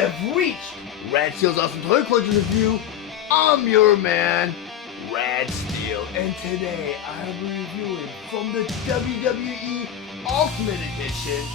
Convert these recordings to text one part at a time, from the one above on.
have reached Rad Steel's Awesome Toy Collection Review. I'm your man, Rad Steel, and today I'm reviewing from the WWE Ultimate Edition.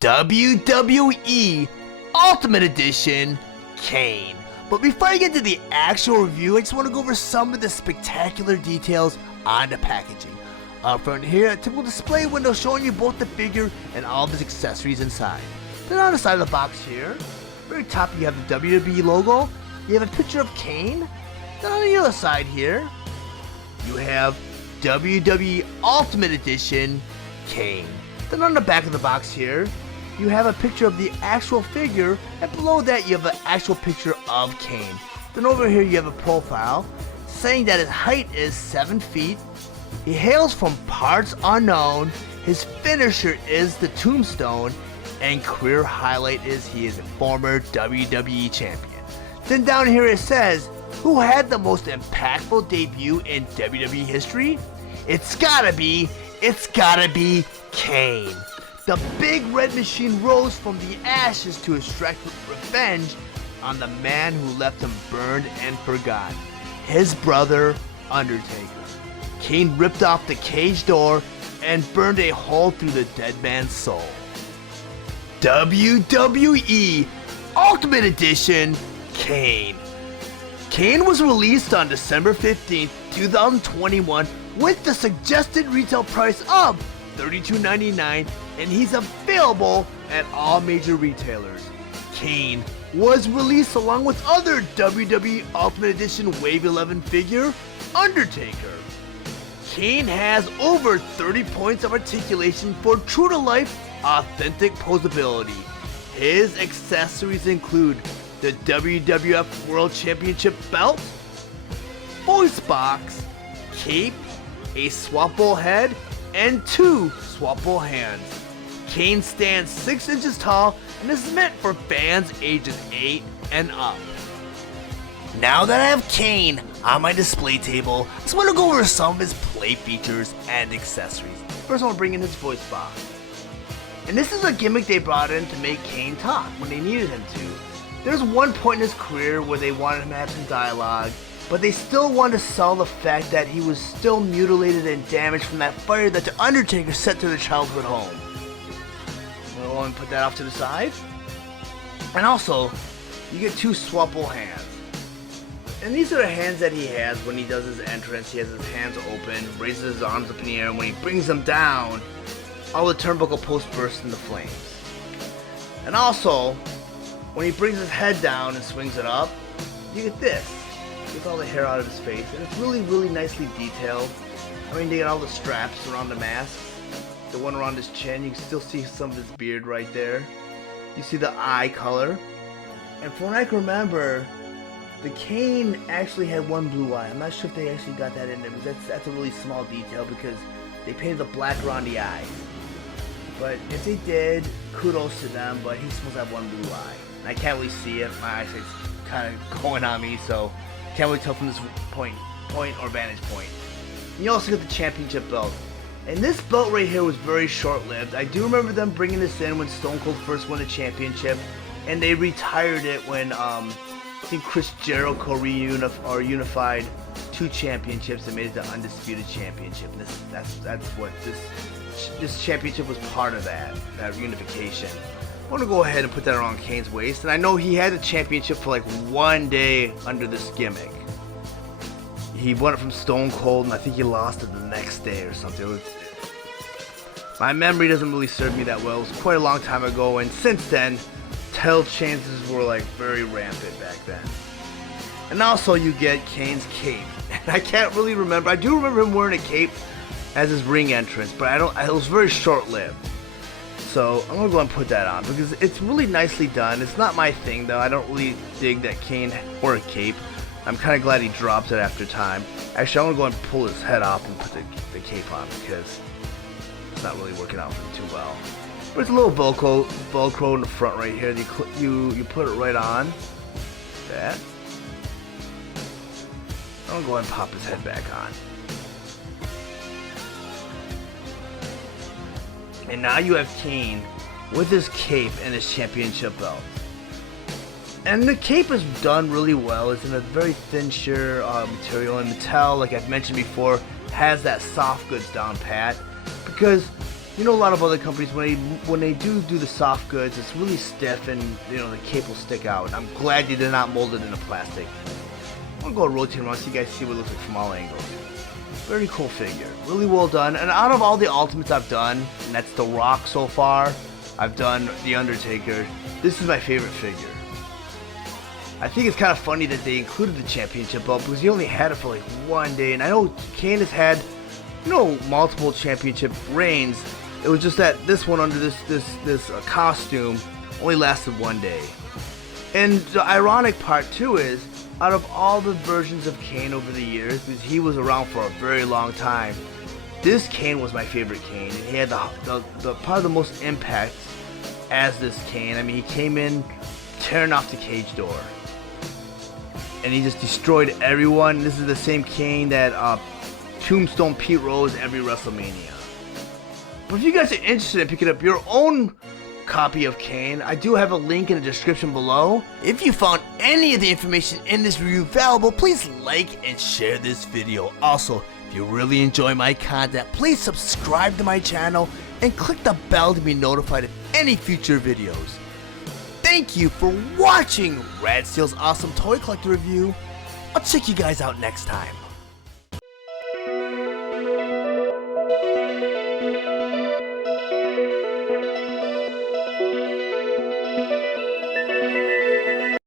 WWE Ultimate Edition Kane. But before I get into the actual review, I just want to go over some of the spectacular details on the packaging. Up front here, a typical display window showing you both the figure and all of his accessories inside. Then on the side of the box here, very top you have the WWE logo, you have a picture of Kane. Then on the other side here, you have WWE Ultimate Edition Kane. Then on the back of the box here, you have a picture of the actual figure, and below that you have an actual picture of Kane. Then over here you have a profile saying that his height is 7 feet, he hails from parts unknown, his finisher is the Tombstone, and career highlight is he is a former WWE champion. Then down here it says, who had the most impactful debut in WWE history? It's gotta be Kane. The big red machine rose from the ashes to extract revenge on the man who left him burned and forgotten, his brother, Undertaker. Kane ripped off the cage door and burned a hole through the dead man's soul. WWE Ultimate Edition Kane. Kane was released on December 15th, 2021 with the suggested retail price of $32.99, and he's available at all major retailers. Kane was released along with other WWE Ultimate Edition Wave 11 figure, Undertaker. Kane has over 30 points of articulation for true-to-life, authentic posability. His accessories include the WWF World Championship belt, voice box, cape, a swappable head, and 2 swappable hands. Kane stands 6 inches tall and is meant for fans ages 8 and up. Now that I have Kane on my display table, I just want to go over some of his play features and accessories. First I want to bring in his voice box. And this is a gimmick they brought in to make Kane talk when they needed him to. There's one point in his career where they wanted him to have some dialogue, but they still wanted to sell the fact that he was still mutilated and damaged from that fire that the Undertaker set to their childhood home. We'll go and put that off to the side. And also, you get 2 swappable hands. And these are the hands that he has when he does his entrance. He has his hands open, raises his arms up in the air, and when he brings them down, all the turnbuckle posts burst into flames. And also, when he brings his head down and swings it up, you get this. Get all the hair out of his face, and it's really nicely detailed. I mean, they got all the straps around the mask. The one around his chin, you can still see some of his beard right there. You see the eye color. And from what I can remember, the Kane actually had one blue eye. I'm not sure if they actually got that in there, but that's a really small detail because they painted the black around the eye. But if they did, kudos to them, but he's supposed to have one blue eye. And I can't really see it. My eyesight's kind of going on me, so can't really tell from this point or vantage point. And you also get the championship belt. And this belt right here was very short-lived. I do remember them bringing this in when Stone Cold first won the championship, and they retired it when I think Chris Jericho unified 2 championships and made it the Undisputed Championship. And that's what this championship was part of that unification. I want to go ahead and put that around Kane's waist, and I know he had the championship for like 1 day under this gimmick. He won it from Stone Cold, and I think he lost it the next day or something. My memory doesn't really serve me that well. It was quite a long time ago, and since then, title chances were like very rampant back then. And also you get Kane's cape. And I can't really remember. I do remember him wearing a cape as his ring entrance, but it was very short-lived. So I'm gonna go and put that on because it's really nicely done. It's not my thing though. I don't really dig that Kane or a cape. I'm kind of glad he dropped it after time. Actually, I'm gonna go and pull his head off and put the cape on because it's not really working out for me too well. But it's a little Velcro in the front right here. You put it right on. That. I'm gonna go ahead and pop his head back on. And now you have Kane with his cape and his championship belt. And the cape is done really well. It's in a very thin sheer material, and Mattel, like I've mentioned before, has that soft goods down pat. Because you know a lot of other companies when they do the soft goods, it's really stiff and you know the cape will stick out. And I'm glad you did not mold it into plastic. I'm gonna go rotate around so you guys see what it looks like from all angles. Very cool figure, really well done. And out of all the Ultimates I've done, and that's The Rock so far, I've done The Undertaker, this is my favorite figure. I think it's kind of funny that they included the championship belt because he only had it for like one day. And I know Kane has had, you know, multiple championship reigns. It was just that this one under this costume only lasted one day. And the ironic part too is, out of all the versions of Kane over the years, because he was around for a very long time, this Kane was my favorite Kane. And he had the probably the most impact as this Kane. I mean, he came in tearing off the cage door. And he just destroyed everyone. This is the same Kane that Tombstone Pete Rose every WrestleMania. But if you guys are interested in picking up your own copy of Kane, I do have a link in the description below. If you found any of the information in this review valuable, please like and share this video. Also, if you really enjoy my content, please subscribe to my channel and click the bell to be notified of any future videos. Thank you for watching Rad Steel's Awesome Toy Collector Review. I'll check you guys out next time.